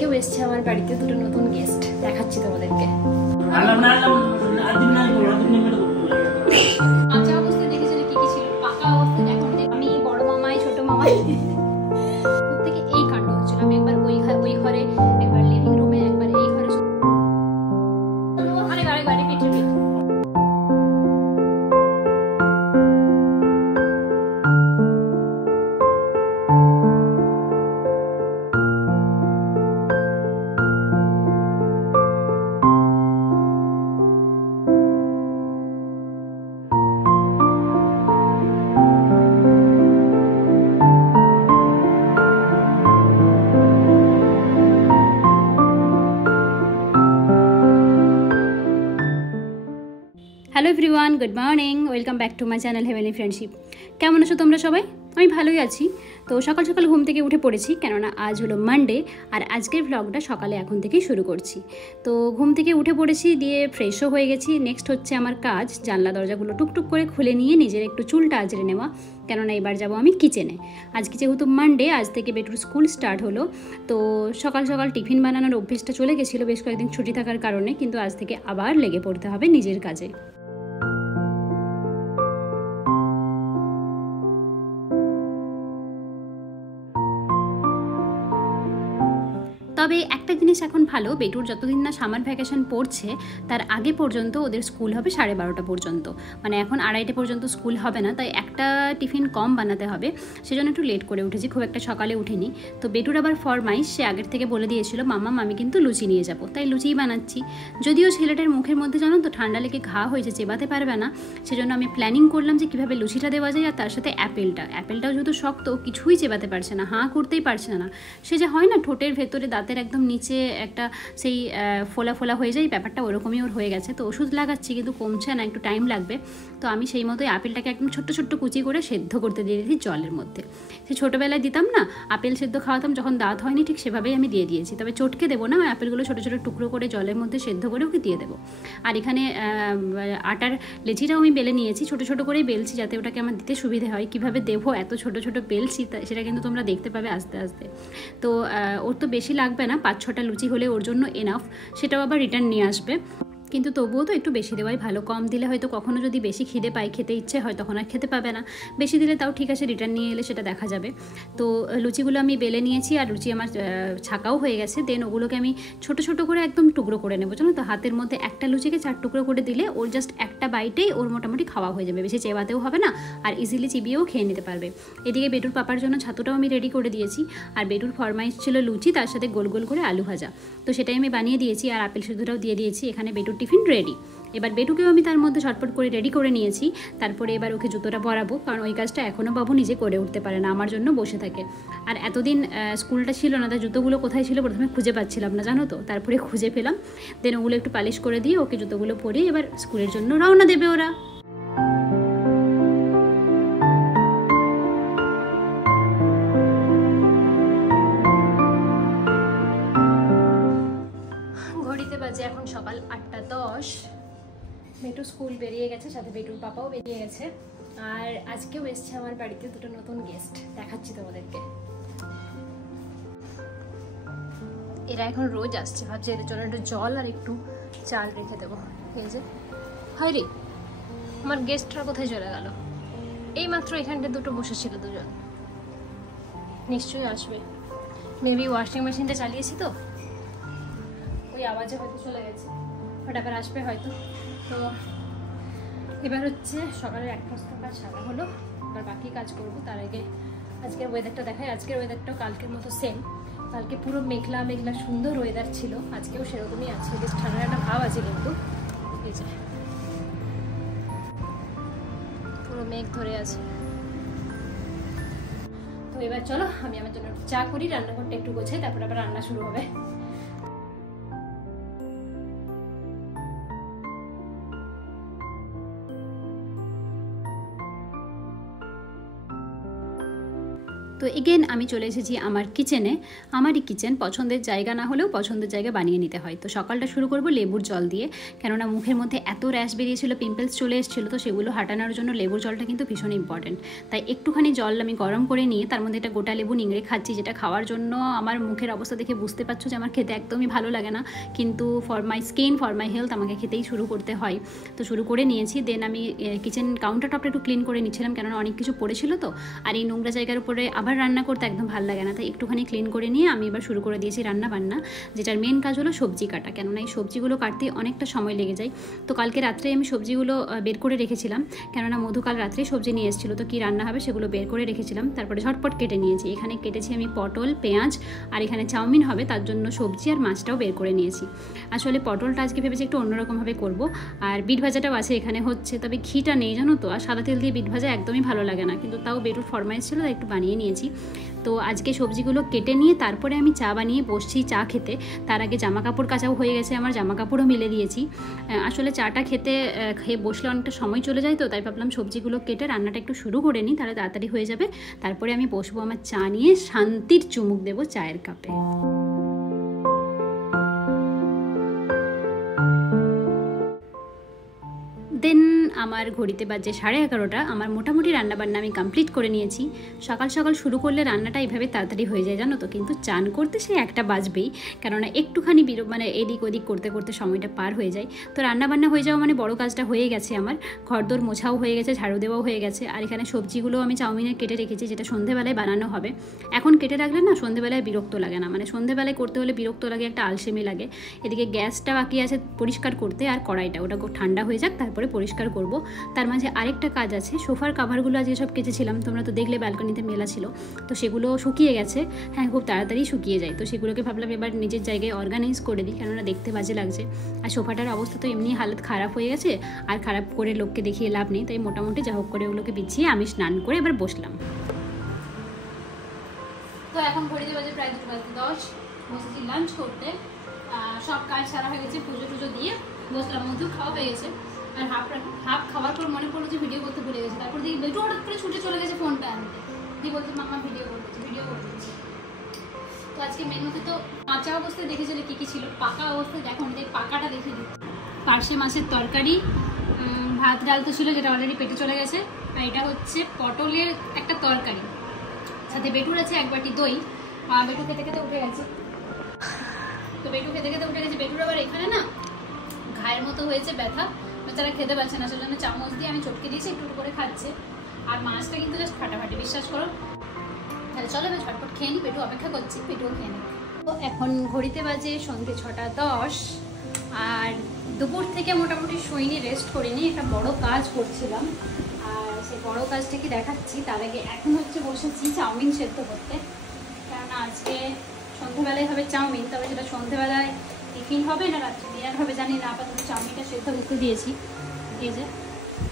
আজকেও এসছে আমার বাড়িতে দুটো নতুন গেস্ট, দেখাচ্ছি তোমাদেরকে। কাঁচা অবস্থায় দেখেছিলে কি কি ছিল, পাকা অবস্থায় দেখো। আমি বড় মামাই ছোট মামাই প্রত্যেকে এই কাণ্ড হচ্ছিল। আমি একবার ওই ঘরে, একবার লিভিং রুমে, একবার এই ঘরে, আরেকবার repeat. Hello everyone, good morning, welcome back to my channel heavenly friendship. কেমন আছো তোমরা সবাই? আমি ভালোই আছি। তো সকাল সকাল ঘুম থেকে উঠে পড়েছি, কেননা আজ হলো মানডে আর আজকের ভ্লগটা সকালে এখন থেকেই শুরু করছি। তো ঘুম থেকে উঠে পড়েছি, দিয়ে ফ্রেশও হয়ে গেছি। নেক্সট হচ্ছে আমার কাজ, জানলা দরজাগুলো টুকটুক করে খুলে নিয়ে নিজের একটু চুলটা আঁচড়ে নেওয়া, কেননা এবার যাবো আমি কিচেনে। আজকে যেহেতু মানডে, আজ থেকে বেটুর স্কুল স্টার্ট হলো, তো সকাল সকাল টিফিন বানানোর অভ্যেসটা চলে গেছিলো বেশ কয়েকদিন ছুটি থাকার কারণে, কিন্তু আজ থেকে আবার লেগে পড়তে হবে নিজের কাজে। তবে একটা জিনিস এখন ভালো, বেটুর যতদিন না সামার ভ্যাকেশন পড়ছে তার আগে পর্যন্ত ওদের স্কুল হবে 12:30 পর্যন্ত, মানে এখন 2:30 পর্যন্ত স্কুল হবে না, তাই একটা টিফিন কম বানাতে হবে, সেজন্য একটু লেট করে উঠেছি, খুব একটা সকালে উঠিনি। তো বেটুর আবার ফরমাইশ, সে আগের থেকে বলে দিয়েছিল মাম্মা আমি কিন্তু লুচি নিয়ে যাব, তাই লুচিই বানাচ্ছি। যদিও ছেলেটার মুখের মধ্যে জানো তো ঠান্ডা লেগে ঘা হয়েছে, চেবাতে পারবে না, সেজন্য আমি প্ল্যানিং করলাম যে কীভাবে লুচিটা দেওয়া যায়, আর তার সাথে অ্যাপেলটাও যেহেতু শক্ত, কিছুই চেবাতে পারছে না, হাঁ করতেই পারছে না। সে যে হয় না ঠোঁটের ভেতরে দাঁতের একদম নিচে একটা সেই ফোলা ফোলা হয়ে যায়, ব্যাপারটা ওরকমই ওর হয়ে গেছে। তো ওষুধ লাগাচ্ছি কিন্তু কমছে না, একটু টাইম লাগবে। তো আমি সেই মতোই আপেলটাকে একদম ছোট্ট ছোট্ট কুচি করে সেদ্ধ করতে দিয়ে দিয়েছি জলের মধ্যে। সে ছোটোবেলায় দিতাম না, আপেল সেদ্ধ খাওয়াতাম যখন দাঁত হয়নি, ঠিক সেভাবেই আমি দিয়ে দিয়েছি। তবে চটকে দেবো না, ওই আপেলগুলো ছোটো ছোটো টুকরো করে জলের মধ্যে সেদ্ধ করে ওকে দিয়ে দেবো। আর এখানে আটার লেচিটাও আমি বেলে নিয়েছি, ছোটো ছোটো করেই বেলছি যাতে ওটাকে আমার দিতে সুবিধে হয়। কীভাবে দেবো, এত ছোটো ছোটো বেলছি, সেটা কিন্তু তোমরা দেখতে পাবে আস্তে আস্তে। তো ওর তো বেশি লাগবে না, 5-6টা লুচি হলে ওর জন্য এনাফ, সেটাও আবার রিটার্ন নিয়ে আসবে। কিন্তু তবুও তো একটু বেশি দেওয়াই ভালো, কম দিলে হয়তো কখনো যদি বেশি খিদে পায়, খেতে ইচ্ছে হয়, তখন আর খেতে পাবে না। বেশি দিলে তাও ঠিক আছে, রিটার্ন নিয়ে এলে সেটা দেখা যাবে। তো লুচিগুলো আমি বেলে নিয়েছি, আর লুচি আমার ছাকাও হয়ে গেছে। দেন ওগুলোকে আমি ছোটো ছোটো করে একদম টুকরো করে নেবো, জানো তো, হাতের মধ্যে একটা লুচিকে 4 টুকরো করে দিলে ওর জাস্ট একটা বাইটেই ওর মোটামুটি খাওয়া হয়ে যাবে, বেশি চেবাতেও হবে না, আর ইজিলি চিবিয়েও খেয়ে নিতে পারবে। এদিকে বেটুর পাপার জন্য ছাতুটাও আমি রেডি করে দিয়েছি, আর বেটুর ফরমাইশ ছিল লুচি, তার সাথে গোল গোল করে আলু ভাজা, তো সেটাই আমি বানিয়ে দিয়েছি, আর আপেল সিদ্ধটাও দিয়ে দিয়েছি। এখানে বেটুর টিফিন রেডি। এবার বেটুকেও আমি তার মধ্যে ঝটপট করে রেডি করে নিয়েছি। তারপরে এবার ওকে জুতোটা পরাবো, কারণ ওই কাজটা এখনও বাবু নিজে করে উঠতে পারে না, আমার জন্য বসে থাকে। আর এতদিন স্কুলটা ছিল না, তার জুতোগুলো কোথায় ছিল প্রথমে খুঁজে পাচ্ছিলাম না, জানো তো, তারপরে খুঁজে পেলাম। দেন ওগুলো একটু পালিশ করে দিয়ে ওকে জুতোগুলো পরিয়ে এবার স্কুলের জন্য রওনা দেবে ওরা। বাজে এখন সকাল 8:10। বেটু স্কুল বেরিয়ে গেছে, সাথে বেটুর পাপাও বেরিয়ে গেছে। আর আজকেও এসছে আমার বাড়িতে দুটো নতুন গেস্ট, দেখাচ্ছি তোমাদেরকে। এরা এখন রোজ আসছে, ভাবছি এদের জন্য একটু জল আর একটু চাল রেখে দেবো। এই যে হাই রে, আমার গেস্টরা কোথায় চলে গেল? এইমাত্র এখানটা দুটো বসেছিল দুজন, নিশ্চয়ই আসবে। মেবি ওয়াশিং মেশিনটা চালিয়েছি তো, ওই আওয়াজে হয়তো চলে গেছে, বাট আবার আসবে হয়তো। তো এবার হচ্ছে সকালের 1 বস্তা কাজ সারা হলো, এবার বাকি কাজ করবো। তার আগে আজকের ওয়েদারটা দেখাই। আজকের ওয়েদারটাও কালকের মতো সেম, কালকে পুরো মেঘলা মেঘলা সুন্দর ওয়েদার ছিল, আজকেও সেরকমই আছে, বেশ ঠান্ডা একটা ভাব আছে, কিন্তু এই যে পুরো মেঘ ধরে আছে। তো এবার চলো আমি আমার জন্য চা করি, রান্নাঘরটা একটু গোছাই, তারপর আবার রান্না শুরু হবে। তো এগেন আমি চলে এসেছি আমার কিচেনে। আমারই কিচেন, পছন্দের জায়গা না হলেও পছন্দের জায়গা বানিয়ে নিতে হয়। তো সকালটা শুরু করব লেবুর জল দিয়ে, কেননা মুখের মধ্যে এত র্যাশ বেরিয়েছিল, পিম্পলস চলে এসেছিলো, তো সেগুলো হাঁটানোর জন্য লেবুর জলটা কিন্তু ভীষণ ইম্পর্টেন্ট। তাই একটুখানি জল আমি গরম করে নিয়ে তার মধ্যে একটা গোটা লেবু নিংড়ে খাচ্ছি, যেটা খাওয়ার জন্য আমার মুখের অবস্থা দেখে বুঝতে পারছো যে আমার খেতে একদমই ভালো লাগে না, কিন্তু for my skin, for my health আমাকে খেতেই শুরু করতে হয়। তো শুরু করে নিয়েছি। দেন আমি কিচেন কাউন্টার টপটা একটু ক্লিন করে নিচ্ছিলাম, কেননা অনেক কিছু পড়েছিল তো, আর এই নোংরা জায়গার উপরে আবার রান্না করতে একদম ভালো লাগে না। তাই একটুখানি ক্লিন করে নিয়ে আমি এবার শুরু করে দিয়েছি রান্না বান্না, যেটার মেন কাজ হলো সবজি কাটা, কেননা এই সবজিগুলো কাটতে অনেকটা সময় লেগে যায়। তো কালকে রাত্রে আমি সবজিগুলো বের করে রেখেছিলাম, কেননা মধু কাল রাত্রে সবজি নিয়ে এসেছিলো, তো কী রান্না হবে সেগুলো বের করে রেখেছিলাম। তারপরে ঝটপট কেটে নিয়েছি। এখানে কেটেছি আমি পটল, পেঁয়াজ, আর এখানে চাউমিন হবে তার জন্য সবজি আর মাছটাও বের করে নিয়েছি। আসলে পটলটা আজকে ভেবেছি একটু অন্যরকমভাবে করব, আর বিট ভাজাটাও আছে এখানে হচ্ছে, তবে ঘিটা নেই জানো তো, আর সাদা তেল দিয়ে বিট ভাজা একদমই ভালো লাগে না, কিন্তু তাও বেটুর ফরমাইশ ছিল তাই একটু বানিয়ে নিয়েছি। তো আজকে সবজিগুলো কেটে নিয়ে তারপরে আমি চা বানিয়ে বসছি চা খেতে। তার আগে জামা কাপড় কাচাও হয়ে গেছে, আমার জামা কাপড়ও মেলে দিয়েছি। আসলে চাটা খেয়ে বসলে অনেকটা সময় চলে যায়, তো তাই ভাবলাম সবজিগুলো কেটে রান্নাটা একটু শুরু করে নিই, তাহলে তাড়াতাড়ি হয়ে যাবে। তারপরে আমি বসবো আমার চা নিয়ে, শান্তির চুমুক দেবো চায়ের কাপে। দেন আমার ঘড়িতে বাজে 11:30। আমার মোটামুটি রান্নাবান্না আমি কমপ্লিট করে নিয়েছি। সকাল সকাল শুরু করলে রান্নাটা এইভাবে তাড়াতাড়ি হয়ে যায় জানো তো, কিন্তু চান করতে সে 1টা বাজবেই, কেননা একটুখানি মানে এদিক ওদিক করতে করতে সময়টা পার হয়ে যায়। তো রান্নাবান্না হয়ে যাওয়া মানে বড় কাজটা হয়ে গেছে আমার। ঘরদোর মোছাও হয়ে গেছে, ঝাড়ু দেওয়াও হয়ে গেছে, আর এখানে সবজিগুলো আমি চাউমিনের কেটে রেখেছি, যেটা সন্ধেবেলায় বানানো হবে। এখন কেটে রাখলে না সন্ধেবেলায় বিরক্ত লাগে না, মানে সন্ধেবেলায় করতে হলে বিরক্ত লাগে, একটা আলসেমি লাগে। এদিকে গ্যাসটা বাকি আছে পরিষ্কার করতে, আর কড়াইটা ওটা ঠান্ডা হয়ে যাক তারপরে পরিষ্কার করব। তার মাঝে আরেকটা কাজ আছে, সোফার কাভারগুলো আজকে সব কেচেছিলাম, তোমরা তো দেখলে ব্যালকনিতে মেলা ছিল, তো সেগুলো শুকিয়ে গেছে। হ্যাঁ, খুব তাড়াতাড়ি শুকিয়ে যায়, তো সেগুলোকে ভাবলাম এবার নিজের জায়গায় অর্গানাইজ করে দিই, কেননা দেখতে বাজে লাগছে। আর সোফাটার অবস্থা তো এমনি হালত খারাপ হয়ে গেছে, আর খারাপ করে লোককে দেখিয়ে লাভ নেই, তাই মোটামুটি যা হোক করে ওগুলোকে বিছিয়ে আমি স্নান করে এবার বসলাম। তো এখন ঘড়িতে বাজে প্রায় 2:10, বসেছি লাঞ্চ করতে। সব কাজ সারা হয়ে গেছে, পুজো টুজো দিয়ে বসলাম, মধু খাওয়া হয়ে গেছে। আর হাফ খাওয়ার পর মনে পড়লো যে ভিডিও করতে ভুলে গেছে। তারপর দেখি বেটু হঠাৎ করে ছুটে চলে গেছে ফোনটা আনতে, দিয়ে বলছে মামা ভিডিও করতেছি। তো আজকে মেনুতে তো কাঁচা অবস্থায় দেখেছিলে কী কী ছিল, পাকা অবস্থায় দেখো পাকাটা দেখে দিচ্ছি। পার্শে মাছের তরকারি, ভাত ডাল তো ছিল যেটা অলরেডি পেটে চলে গেছে, আর এটা হচ্ছে পটলের একটা তরকারি, সাথে বেটুর আছে 1 বাটি দই। বেটু খেতে খেতে উঠে গেছে, বেটুর আবার এখানে না ঘায়ের মতো হয়েছে ব্যথা, বেচারা খেতে পারছে না, সেজন্য চামচ দিয়ে আমি চটকে দিয়েছি, একটু করে খাচ্ছে। আর মাছটা কিন্তু জাস্ট ফাটাফাটি, বিশ্বাস করো। তাহলে চলো আমি ঝটপট খেয়ে নিই, পেটু অপেক্ষা করছি, পেটুও খেয়ে নেবে। তো এখন ঘড়িতে বাজে সন্ধ্যে 6:10, আর দুপুর থেকে মোটামুটি শুইনি, রেস্ট করিনি, একটা বড় কাজ করছিলাম, আর সেই বড় কাজটা কি দেখাচ্ছি। তার আগে এখন হচ্ছে বসেছি চাউমিন সেদ্ধ করতে, কারণ আজকে সন্ধ্যেবেলায় হবে চাউমিন, তবে সেটা সন্ধ্যেবেলায় টিফিন হবে না রাত্রে ডিনার হবে জানি না। আপাতত চাউমিনটা সেদ্ধ করতে দিয়েছি, এই যে।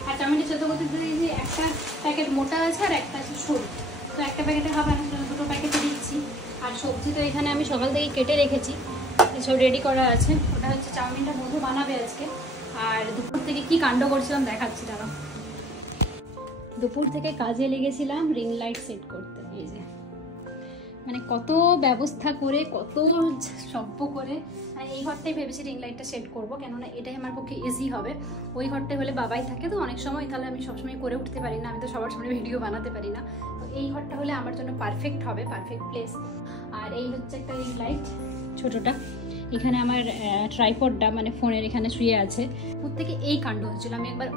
আর চাউমিনটা সেদ্ধ করতে দিয়েছি, একটা প্যাকেট মোটা আছে আর একটা আছে সরু, তো একটা প্যাকেটে হবে না, 2টো প্যাকেটে দিচ্ছি। আর সবজি তো এখানে আমি সকাল থেকে কেটে রেখেছি, এসব রেডি করা আছে। ওটা হচ্ছে চাউমিনটা মধু বানাবে আজকে। আর দুপুর থেকে কি কাণ্ড করছিলাম দেখাচ্ছি দাঁড়াও। দুপুর থেকে কাজে লেগেছিলাম রিং লাইট সেট করতে, এই যে, মানে কত ব্যবস্থা করে, কত সভ্য করে। এই ঘরটাই ভেবেছি রিং লাইটটা সেট করবো, কেননা এটাই আমার পক্ষে ইজি হবে। ওই ঘরটায় হলে বাবাই থাকে তো অনেক সময়, তাহলে আমি সবসময় করে উঠতে পারি না, আমি তো সবার সামনে ভিডিও বানাতে পারি না। তো এই ঘরটা হলে আমার জন্য পারফেক্ট হবে, পারফেক্ট প্লেস। আর এই হচ্ছে একটা রিং লাইট ছোটোটা, এখানে আমার ট্রাইপডটা মানে ফোনের এখানে শুয়ে আছে। প্রত্যেকে এই কাণ্ড হচ্ছিল, আমি একবার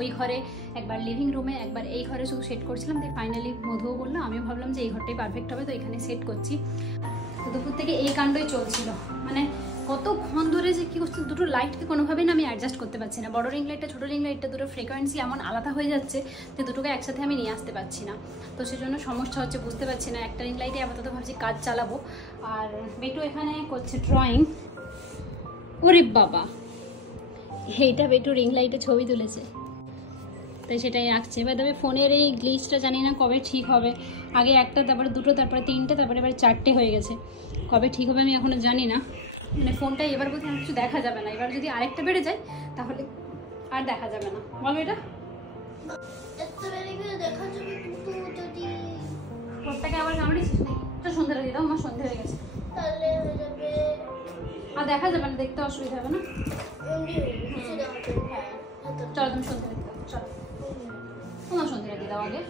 ওই ঘরে, একবার লিভিং রুমে, একবার এই ঘরে শুধু সেট করছিলাম। তাই ফাইনালি মধুও বললো, আমিও ভাবলাম যে এই ঘরটাই পারফেক্ট হবে, তো এখানে সেট করছি। তো দুপুর থেকে এই কাণ্ডই চলছিল, মানে কতক্ষণ ধরে যে কী করছে, দুটো লাইটকে কোনোভাবেই না আমি অ্যাডজাস্ট করতে পারছি না। বড় রিং লাইটটা, ছোটো রিং লাইটটা, দুটো ফ্রিকোয়েন্সি এমন আলাদা হয়ে যাচ্ছে যে দুটোকে একসাথে আমি নিয়ে আসতে পারছি না। তো সেজন্য সমস্যা হচ্ছে, বুঝতে পারছি না। একটা রিং লাইটে আপাতত ভাবছি কাজ চালাবো। আর বেটু এখানে করছে ড্রয়িং। ওরে বাবা, এইটা বেটু রিং লাইটে ছবি তুলেছে, তাই সেটাই আঁকছে। এবার তবে ফোনের এই গ্লিচটা জানি না কবে ঠিক হবে। আগে একটা, তারপরে দুটো, তারপরে তিনটে, তারপরে এবার 4টে হয়ে গেছে। কবে ঠিক হবে আমি এখনও জানি না। মানে ফোনটা এবার বোধহয় কিছু দেখা যাবে না, এবার যদি আরেকটা বেড়ে যায় তাহলে আর দেখা যাবে না। বলো এটা ঠোঁটটাকে আবার কামড়েছিস নাকি? তো সন্ধ্যেটা দিয়ে দাও, আমার সন্ধ্যে হয়ে গেছে। তাহলে হয়ে যাবে। আর দেখা যাবে না, দেখতে অসুবিধা হবে না। চলো তুমি সন্ধ্যে দিয়ে দাও, চলো তোমার সন্ধ্যেটা দিয়ে দাও আগে।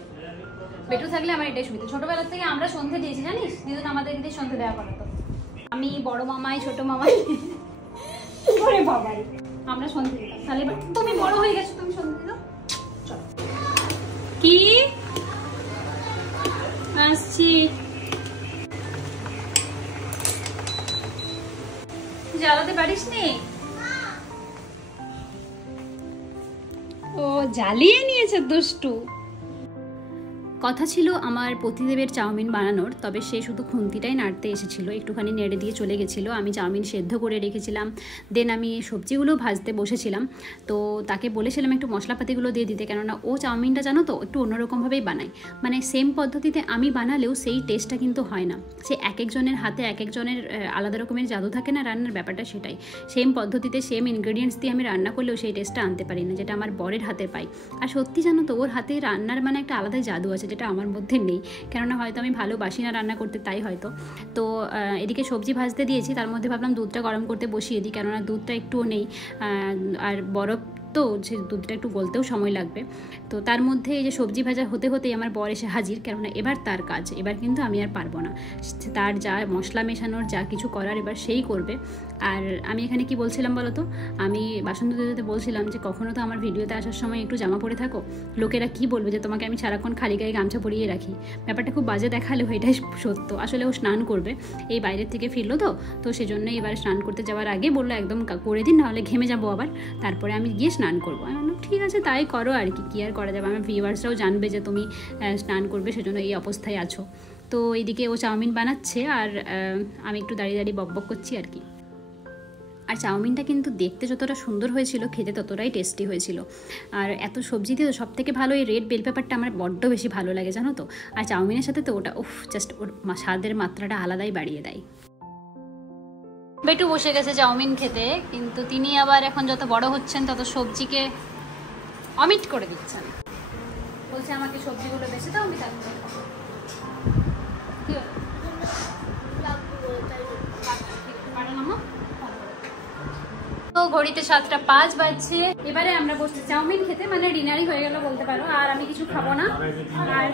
বেটু থাকলে আমার এটাই সুবিধা। ছোটবেলার থেকে আমরা সন্ধ্যে দিয়েছি জানিস, দিদুন আমাদের দিয়ে সন্ধ্যে দেওয়া করাতো। আমি বড় মামাই ছোট মামাই ওরে বাবাই আমরা সন্ধ্যে দিতাম। তাহলে তুমি বড় হয়ে গেছো, তুমি সন্ধ্যে দাও। চলো কি আসছি, জ্বালাতে পারিস নি? ও জ্বালিয়ে নিয়েছে দুষ্টু। কথা ছিল আমার পতিদেবের চাউমিন বানানোর, তবে সে শুধু খুন্তিটাই নাড়তে এসেছিল, একটুখানি নেড়ে দিয়ে চলে গেছিলো। আমি চাউমিন সেদ্ধ করে রেখেছিলাম, দেন আমি সবজিগুলো ভাজতে বসেছিলাম। তো তাকে বলেছিলাম একটু মশলাপাতিগুলো দিয়ে দিতে, কেননা ও চাউমিনটা জানো তো একটু অন্যরকমভাবেই বানায়। মানে সেম পদ্ধতিতে আমি বানালেও সেই টেস্টটা কিন্তু হয় না। সে এক একজনের হাতে এক একজনের আলাদা রকমের জাদু থাকে না রান্নার, ব্যাপারটা সেটাই। সেম পদ্ধতিতে সেম ইনগ্রেডিয়েন্টস দিয়ে আমি রান্না করলেও সেই টেস্টটা আনতে পারি না, যেটা আমার বরের হাতে পাই। আর সত্যি জানো তো ওর হাতে রান্নার মানে একটা আলাদাই জাদু আছে, যেটা আমার মধ্যে নেই। কেননা হয়তো আমি ভালোবাসি না রান্না করতে, তাই হয়তো। তো এদিকে সবজি ভাজতে দিয়েছি, তার মধ্যে ভাবলাম দুধটা গরম করতে বসিয়ে দিই, কেননা দুধটা একটুও নেই। আর বরফ তো সে দুধটা একটু গলতেও সময় লাগবে। তো তার মধ্যে এই যে সবজি ভাজা হতে হতেই আমার বর এসে হাজির, কেননা এবার তার কাজ, এবার কিন্তু আমি আর পারবো না। তার যা মশলা মেশানোর যা কিছু করার এবার সেই করবে। আর আমি এখানে কি বলছিলাম বলো তো, আমি বাসন ধুতে বলছিলাম যে কখনো তো আমার ভিডিওতে আসার সময় একটু জামা পরে থাকো, লোকেরা কি বলবে যে তোমাকে আমি সারাক্ষণ খালি গায়ে গামছা পরিয়ে রাখি। ব্যাপারটা খুব বাজে দেখালেও এটাই সত্য। আসলে ও স্নান করবে, এই বাইরের থেকে ফিরলো তো সেজন্যই এবার স্নান করতে যাওয়ার আগে বললো একদম করে দিন, নাহলে ঘেমে যাবো আবার, তারপরে আমি গিয়ে স্নান করবো। আমি বললাম ঠিক আছে তাই করো, আর কি আর করা যাবে। আমার ভিউয়ার্সরাও জানবে যে তুমি স্নান করবে, সেজন্য এই অবস্থায় আছো। তো এইদিকে ও চাউমিন বানাচ্ছে আর আমি একটু দাঁড়িয়ে দাঁড়িয়ে বকবক করছি আর কি। আর চাউমিনটা কিন্তু দেখতে যতটা সুন্দর হয়েছিল, খেতে ততটাই টেস্টি হয়েছিল। আর এত সবজি দিয়ে তো সব থেকে ভালো এই রেড বেল পেপারটা আমার বড্ড বেশি ভালো লাগে জানো তো। আর চাউমিনের সাথে তো ওটা জাস্ট ওর স্বাদের মাত্রাটা আলাদাই বাড়িয়ে দেয়। বেটু বসে গেছে চাউমিন খেতে, কিন্তু তিনি আবার এখন যত বড় হচ্ছেন তত সবজিকে অমিট করে দিচ্ছেন। বলছে আমাকে সবজিগুলো বেশি দাও, আমি তারপরে খাবো। তো ঘড়িতে 7:05 বাজছে। এবারে আমরা বসছি চাউমিন খেতে, মানে ডিনারই হয়ে গেল বলতে পারো। আর আমি কিছু খাবো না, আর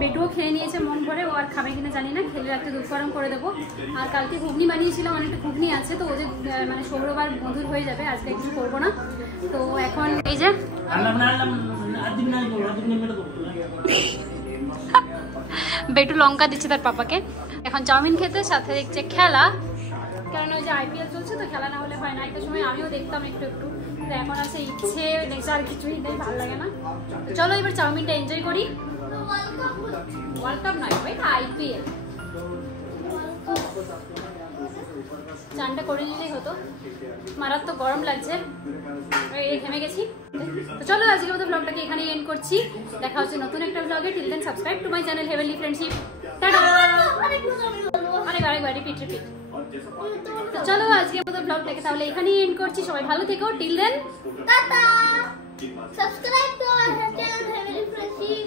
বেটুও খেয়ে নিয়েছে মন ভরে। ও আর খাবে কিনা জানি না, খেলে রাত্রে দুধ গরম করে দেবো। আর কালকে ঘুগনি বানিয়েছিলাম, অনেকটা ঘুগনি আছে, তো ওদের মানে সৌরভ আর মধুর হয়ে যাবে, আজকে কিছু করবো না। তো এখন এই যে বেটু লঙ্কা দিচ্ছে তার পাপাকে। এখন চাউমিন খেতে, সাথে দেখছে খেলা, কারণ ওই যে IPL চলছে তো, খেলা না হলে হয় না। একটা সময় আমিও দেখতাম একটু একটু, তো এখন আছে ইচ্ছে নেশা, আর কিছুই নেই, ভালো লাগে না। চলো এবার চাউমিনটা এনজয় করি। ওয়ার্ল্ড কাপ নয় ভাই, IPL। চানটা করে নিলেই হতো, মারাত্মক গরম লাগছে, এই ঘেমে গেছি। তো চলো আজকের মতো ব্লগটাকে এখানেই এন্ড করছি। দেখা হচ্ছে নতুন একটা ব্লগে। Till then subscribe to my channel heavenly friendship. Tata. আরেকবার রিপিট। তো চলো আজকের মতো ব্লগটাকে তাহলে এখানেই এন্ড করছি। সবাই ভালো থেকো, till then tata. Subscribe to our channel heavenly friendship.